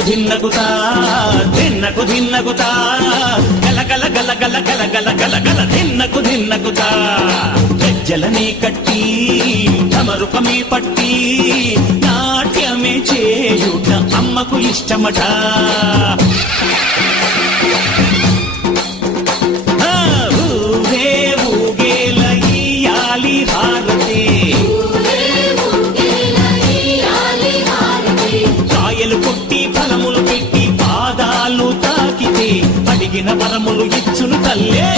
ధిన్నకుతా ధిన్నకు ధిన్నకుతా గల గల గల గల గల గల గల గల ధిన్నకుతా గజ్జలనే కట్టి తమరుపమే పట్టి నాట్యమే చేయుట అమ్మకు ఇష్టమట. ఊరే ఊగేల ఇయ్యాలి హారతి, కాయలు కొట్టి ఫలములు పెట్టి పాదాలు తాకితే అడిగిన వరములు ఇచ్చును తల్లే.